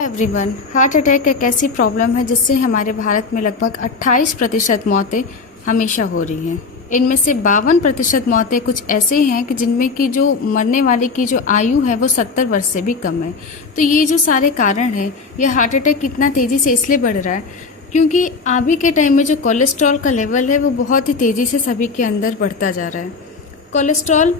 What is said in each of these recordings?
Everyone, heart attack एक ऐसी problem है जिससे हमारे भारत में लगभग 28% मौतें हमेशा हो रही हैं। इनमें से 52% मौतें कुछ ऐसे हैं कि जिनमें की जो मरने वाले की जो आयु है वो 70 वर्ष से भी कम है। तो ये जो सारे कारण हैं, ये हार्ट अटैक कितना तेज़ी से इसलिए बढ़ रहा है क्योंकि अभी के टाइम में जो कोलेस्ट्रॉल का लेवल है वो बहुत ही तेज़ी से सभी के अंदर बढ़ता जा रहा है। कोलेस्ट्रॉल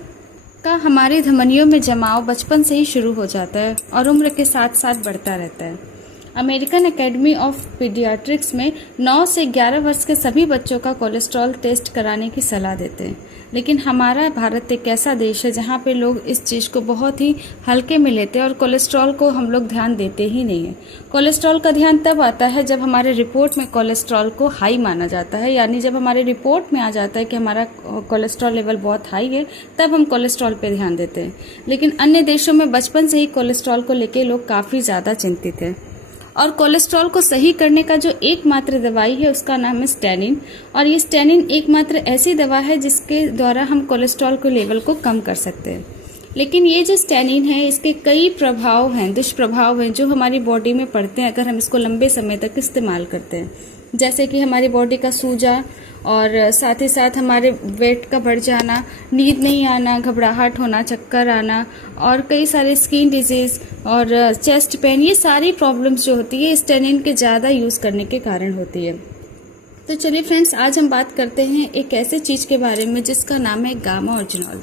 का हमारे धमनियों में जमाव बचपन से ही शुरू हो जाता है और उम्र के साथ साथ बढ़ता रहता है। अमेरिकन एकेडमी ऑफ पीडियाट्रिक्स में 9 से 11 वर्ष के सभी बच्चों का कोलेस्ट्रॉल टेस्ट कराने की सलाह देते हैं, लेकिन हमारा भारत एक ऐसा देश है जहाँ पे लोग इस चीज़ को बहुत ही हल्के में लेते हैं और कोलेस्ट्रॉल को हम लोग ध्यान देते ही नहीं है। कोलेस्ट्रॉल का ध्यान तब आता है जब हमारे रिपोर्ट में कोलेस्ट्रॉल को हाई माना जाता है, यानी जब हमारे रिपोर्ट में आ जाता है कि हमारा कोलेस्ट्रॉल लेवल बहुत हाई है, तब हम कोलेस्ट्रॉल पे ध्यान देते हैं। लेकिन अन्य देशों में बचपन से ही कोलेस्ट्रॉल को लेके लोग काफ़ी ज़्यादा चिंतित हैं। और कोलेस्ट्रॉल को सही करने का जो एकमात्र दवाई है उसका नाम है स्टेनिन, और ये स्टेनिन एकमात्र ऐसी दवा है जिसके द्वारा हम कोलेस्ट्रॉल के लेवल को कम कर सकते हैं। लेकिन ये जो स्टेनिन है इसके कई प्रभाव हैं, दुष्प्रभाव हैं जो हमारी बॉडी में पड़ते हैं अगर हम इसको लंबे समय तक इस्तेमाल करते हैं, जैसे कि हमारी बॉडी का सूजा और साथ ही साथ हमारे वेट का बढ़ जाना, नींद नहीं आना, घबराहट होना, चक्कर आना और कई सारे स्किन डिजीज़ और चेस्ट पेन, ये सारी प्रॉब्लम्स जो होती है स्टेनिन के ज़्यादा यूज़ करने के कारण होती है। तो चलिए फ्रेंड्स, आज हम बात करते हैं एक ऐसे चीज़ के बारे में जिसका नाम है गामा ओरिजिनॉल।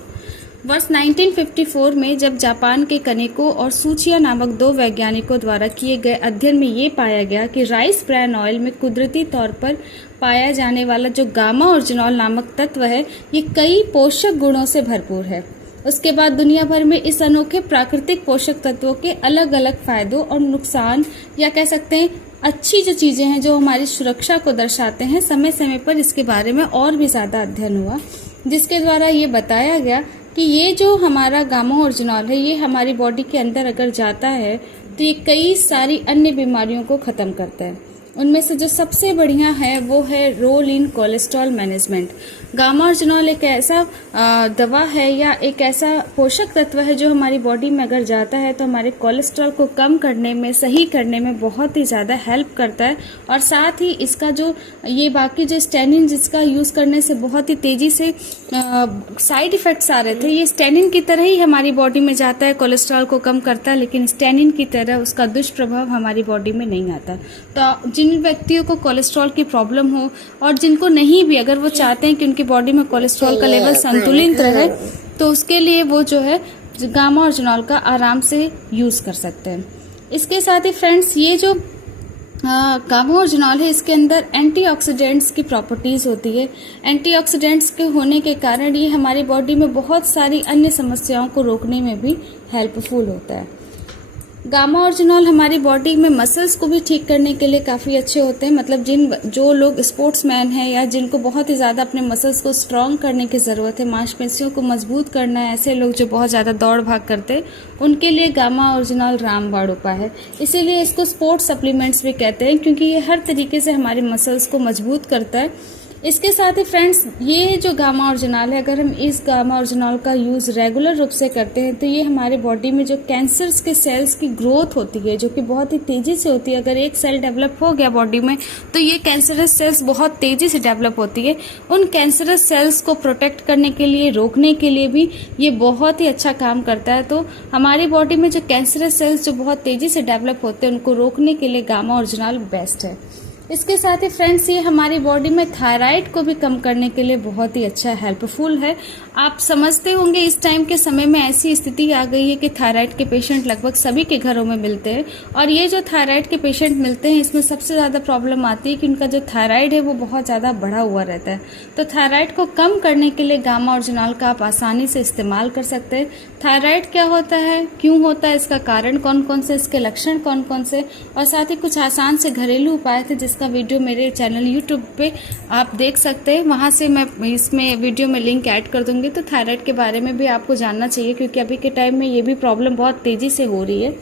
वर्ष 1954 में जब जापान के कनेको और सूचिया नामक 2 वैज्ञानिकों द्वारा किए गए अध्ययन में ये पाया गया कि राइस ब्रैन ऑयल में कुदरती तौर पर पाया जाने वाला जो गामा ओरिजिनॉल नामक तत्व है ये कई पोषक गुणों से भरपूर है। उसके बाद दुनिया भर में इस अनोखे प्राकृतिक पोषक तत्वों के अलग अलग फायदों और नुकसान, या कह सकते हैं अच्छी जो चीजें हैं जो हमारी सुरक्षा को दर्शाते हैं, समय समय पर इसके बारे में और भी ज्यादा अध्ययन हुआ, जिसके द्वारा ये बताया गया कि ये जो हमारा गामा ओरिजिनॉल है ये हमारी बॉडी के अंदर अगर जाता है तो ये कई सारी अन्य बीमारियों को ख़त्म करता है। उनमें से जो सबसे बढ़िया है वो है role in cholesterol management. Gamma oryzanol एक ऐसा दवा है या एक ऐसा पोषक तत्व है जो हमारी बॉडी में अगर जाता है तो हमारे कोलेस्ट्रॉल को कम करने में, सही करने में बहुत ही ज़्यादा हेल्प करता है। और साथ ही इसका जो ये बाकी जो स्टेनिन जिसका यूज़ करने से बहुत ही तेज़ी से साइड इफ़ेक्ट्स आ रहे थे, ये स्टेनिन की तरह ही हमारी बॉडी में जाता है, कोलेस्ट्रॉल को कम करता है, लेकिन स्टेनिन की तरह उसका दुष्प्रभाव हमारी बॉडी में नहीं आता। तो जिन व्यक्तियों को कोलेस्ट्रॉल की प्रॉब्लम हो और जिनको नहीं भी, अगर वो चाहते हैं कि उनकी बॉडी में कोलेस्ट्रॉल का लेवल संतुलित रहे, तो उसके लिए वो जो है गामा ओरिजिनॉल का आराम से यूज़ कर सकते हैं। इसके साथ ही फ्रेंड्स, ये जो गामा ओरिजिनॉल है इसके अंदर एंटीऑक्सीडेंट्स की प्रॉपर्टीज़ होती है। एंटीऑक्सीडेंट्स के होने के कारण ये हमारी बॉडी में बहुत सारी अन्य समस्याओं को रोकने में भी हेल्पफुल होता है। गामा ओरिजिनॉल हमारी बॉडी में मसल्स को भी ठीक करने के लिए काफ़ी अच्छे होते हैं। मतलब जो लोग स्पोर्ट्समैन हैं या जिनको बहुत ही ज़्यादा अपने मसल्स को स्ट्रॉन्ग करने की ज़रूरत है, मांसपेशियों को मजबूत करना है, ऐसे लोग जो बहुत ज़्यादा दौड़ भाग करते हैं, उनके लिए गामा ओरिजिनॉल रामबाण उपाय है। इसीलिए इसको स्पोर्ट्स सप्लीमेंट्स भी कहते हैं, क्योंकि ये हर तरीके से हमारे मसल्स को मजबूत करता है। इसके साथ ही फ्रेंड्स, ये जो गामा ओरिजिनॉल है, अगर हम इस गामा ओरिजिनॉल का यूज़ रेगुलर रूप से करते हैं तो ये हमारे बॉडी में जो कैंसर्स के सेल्स की ग्रोथ होती है, जो कि बहुत ही तेज़ी से होती है, अगर एक सेल डेवलप हो गया बॉडी में तो ये कैंसरस सेल्स बहुत तेज़ी से डेवलप होती है। उन कैंसरस सेल्स को प्रोटेक्ट करने के लिए, रोकने के लिए भी ये बहुत ही अच्छा काम करता है। तो हमारी बॉडी में जो कैंसरस सेल्स जो बहुत तेज़ी से डेवलप होते हैं उनको रोकने के लिए गामा ओरिजिनॉल बेस्ट है। इसके साथ ही फ्रेंड्स, ये हमारी बॉडी में थायराइड को भी कम करने के लिए बहुत ही अच्छा हेल्पफुल है। आप समझते होंगे इस टाइम के समय में ऐसी स्थिति आ गई है कि थायराइड के पेशेंट लगभग सभी के घरों में मिलते हैं, और ये जो थायराइड के पेशेंट मिलते हैं इसमें सबसे ज़्यादा प्रॉब्लम आती है कि उनका जो थायराइड है वो बहुत ज़्यादा बढ़ा हुआ रहता है। तो थायराइड को कम करने के लिए गामा ओरिजिनॉल का आप आसानी से इस्तेमाल कर सकते हैं। थायराइड क्या होता है, क्यों होता है, इसका कारण कौन कौन से, इसके लक्षण कौन कौन से, और साथ ही कुछ आसान से घरेलू उपाय थे जिसका वीडियो मेरे चैनल यूट्यूब पे आप देख सकते हैं। वहाँ से मैं इसमें वीडियो में लिंक ऐड कर दूंगी। तो थायराइड के बारे में भी आपको जानना चाहिए, क्योंकि अभी के टाइम में ये भी प्रॉब्लम बहुत तेज़ी से हो रही है।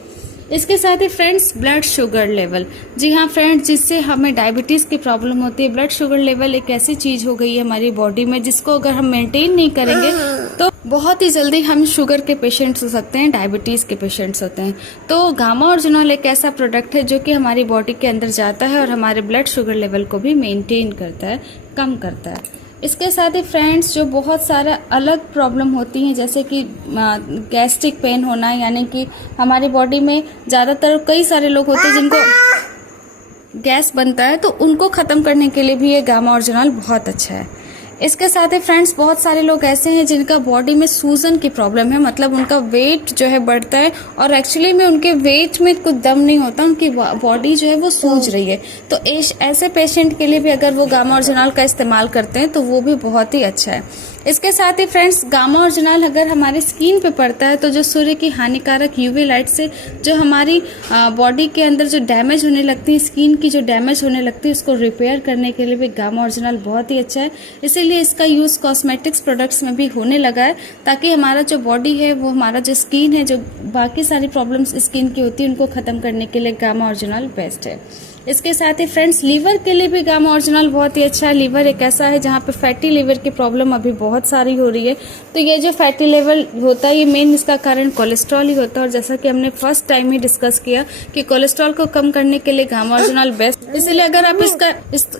इसके साथ ही फ्रेंड्स, ब्लड शुगर लेवल, जी हाँ फ्रेंड्स, जिससे हमें डायबिटीज़ की प्रॉब्लम होती है। ब्लड शुगर लेवल एक ऐसी चीज़ हो गई है हमारी बॉडी में जिसको अगर हम मेंटेन नहीं करेंगे तो बहुत ही जल्दी हम शुगर के पेशेंट्स हो सकते हैं, डायबिटीज़ के पेशेंट्स होते हैं। तो गामा ओरिजिनल एक ऐसा प्रोडक्ट है जो कि हमारी बॉडी के अंदर जाता है और हमारे ब्लड शुगर लेवल को भी मेंटेन करता है, कम करता है। इसके साथ ही फ्रेंड्स जो बहुत सारा अलग प्रॉब्लम होती हैं, जैसे कि गैस्ट्रिक पेन होना, यानी कि हमारी बॉडी में ज़्यादातर कई सारे लोग होते हैं जिनको गैस बनता है, तो उनको ख़त्म करने के लिए भी ये गामा ओरिजिनल बहुत अच्छा है। इसके साथ ही फ्रेंड्स बहुत सारे लोग ऐसे हैं जिनका बॉडी में सूजन की प्रॉब्लम है, मतलब उनका वेट जो है बढ़ता है और एक्चुअली में उनके वेट में कुछ दम नहीं होता, उनकी बॉडी जो है वो सूज रही है। तो ऐसे पेशेंट के लिए भी अगर वो गामा ओरिजिनल का इस्तेमाल करते हैं तो वो भी बहुत ही अच्छा है। इसके साथ ही फ्रेंड्स गामा ओरिजिनल अगर हमारी स्किन पे पड़ता है तो जो सूर्य की हानिकारक यूवी लाइट से जो हमारी बॉडी के अंदर जो डैमेज होने लगती है, स्किन की जो डैमेज होने लगती है, उसको रिपेयर करने के लिए भी गामा ओरिजिनल बहुत ही अच्छा है। इसीलिए इसका यूज़ कॉस्मेटिक्स प्रोडक्ट्स में भी होने लगा है, ताकि हमारा जो बॉडी है वो हमारा जो स्किन है, जो बाकी सारी प्रॉब्लम्स स्किन की होती है, उनको ख़त्म करने के लिए गामा ओरिजिनल बेस्ट है। इसके साथ ही फ्रेंड्स लीवर के लिए भी गामा ओरिजिनल बहुत ही अच्छा है। लीवर एक ऐसा है जहाँ पे फैटी लीवर की प्रॉब्लम अभी बहुत सारी हो रही है। तो ये जो फैटी लीवर होता है, ये मेन इसका कारण कोलेस्ट्रॉल ही होता है। और जैसा कि हमने फर्स्ट टाइम ही डिस्कस किया कि कोलेस्ट्रॉल को कम करने के लिए गामा ओरिजिनल बेस्ट। इसलिए अगर आप इसका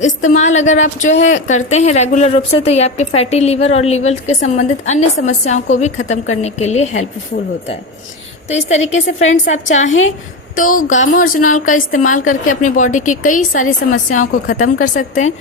इस्तेमाल अगर आप जो है करते हैं रेगुलर रूप से, तो ये आपके फैटी लीवर और लीवर के संबंधित अन्य समस्याओं को भी खत्म करने के लिए हेल्पफुल होता है। तो इस तरीके से फ्रेंड्स आप चाहें तो गामा ओरिजिनल का इस्तेमाल करके अपनी बॉडी की कई सारी समस्याओं को ख़त्म कर सकते हैं।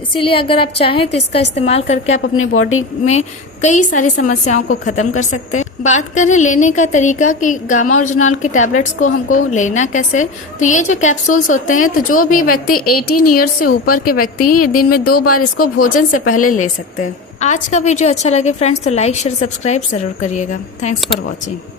इसीलिए अगर आप चाहें तो इसका इस्तेमाल करके आप अपनी बॉडी में कई सारी समस्याओं को ख़त्म कर सकते हैं। बात करें लेने का तरीका कि गामा ओरिजिनल की टैबलेट्स को हमको लेना कैसे, तो ये जो कैप्सूल्स होते हैं, तो जो भी व्यक्ति 18 ईयर्स से ऊपर के व्यक्ति दिन में 2 बार इसको भोजन से पहले ले सकते हैं। आज का वीडियो अच्छा लगे फ्रेंड्स तो लाइक शेयर सब्सक्राइब ज़रूर करिएगा। Thanks for watching.